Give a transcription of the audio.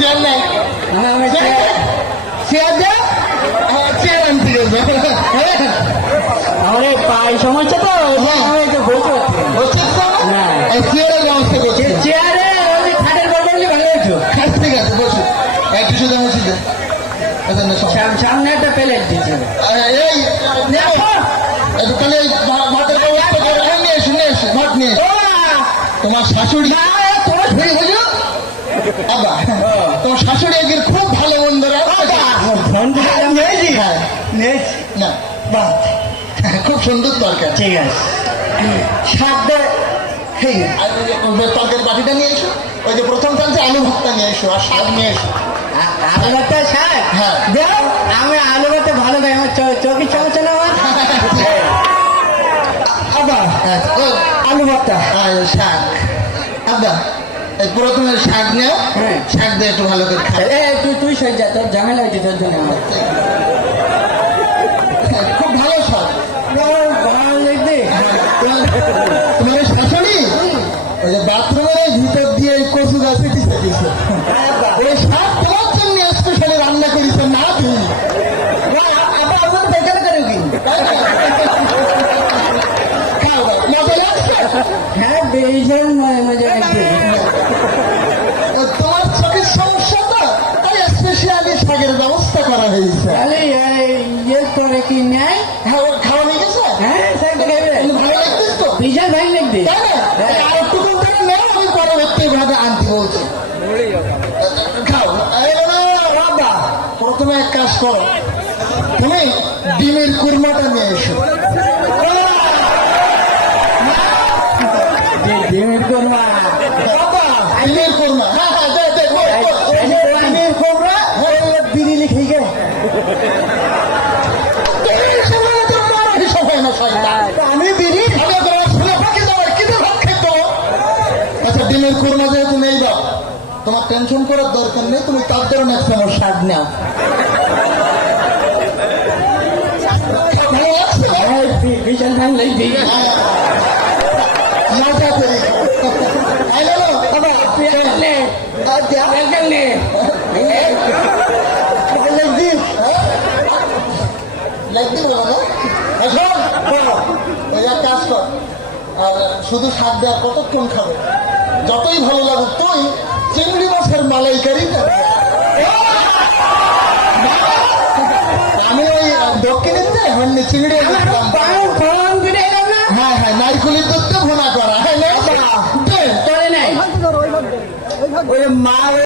chair নাই chair দে chair আনতে গেছে আমার এই পায়ে সমস্যা তো আমি একটু বলতে বলছিস তো না চেয়ারের ব্যবস্থা করছি চেয়ারে ওই খাটের বদলে ভালো হয়েছো ঠিক আছে বসুন একটু শুধু আমার শুধু সামনে একটা প্লেট দিচ্ছে এই তাহলে ভাতের ব্যবস্থা করে নিয়ে এসো নিয়ে এসো ভাত নিয়ে এসো তোমার শাশুড়ি তোমার শরীর বুঝো আবা তোমার শাশুড়ি একদিন খুব ভালো বন্ধুরা নিয়েছি হ্যাঁ নিয়েছি না বাহ খুব সুন্দর তরকারি ঠিক আছে শাকটা তরকারি বাটিটা নিয়ে এসো ওই যে প্রথম চালছে আলু ভর্তা নিয়ে এসো আর শাক নিয়ে এসো আলু ভর্তা শাক হ্যাঁ দেখো আমি আলু ভর্তা ভালো খাই আমার চোখের সমস্যা না আমার আবার আলু ভর্তা শাক আদা প্রথমে শাক নেও শাক দিয়ে একটু ভালো করে খাও তুই সই যা তোর ঝামেলা হয়েছে তোর জন্য আমার খুব ভালো শাক ভালো লাগবে তোমার শাশুড়ি ওই যে বাথরুমের ভিতর দিয়ে কচু গাছে দিতে দিয়েছে ওই শাক তোমার জন্য স্পেশালি রান্না করেছে না তুমি আবার আমার বেকার করে কি মজা লাগছে হ্যাঁ বেশি মজা লাগছে তোমার চোখের সমস্যা তো তাই স্পেশালি শাকের ব্যবস্থা করা হয়েছে তাহলে ইয়ে করে কি নেয় হ্যাঁ ওর খাওয়া হয়ে গেছে হ্যাঁ শাকটা খাইবে ভালো লাগতেছ তো বিশাল ভাই লাগবে তাই না আর একটু করে নেও আমি পরবর্তী ভাবে আনতে বলছি খাও বাবা প্রথমে এক কাজ করো তুমি ডিমের কুরমাটা নিয়ে এসো ডিমের কোরমা ডিমের কুরমা হ্যাঁ ডিমের কোরমা বিড়ি লিখে গে আমি বিড়ি আচ্ছা ডিমের কুরমা যেহেতু নেই দাও তোমার টেনশন করার দরকার নেই তুমি তার ধরনের একটা আমার শাক নাও ভালো লাগছে বিশাল ভাই লাগবে মজা করে শুধু শাক দেওয়ার কতক্ষণ খাবে যতই ভালো লাগুক তুই চিংড়ি মাছের মালাইকারি আমি ওই দক্ষিণের চিংড়ি হ্যাঁ হ্যাঁ নারকুলের দুধ ভোনা করা হ্যাঁ নাই ওই মা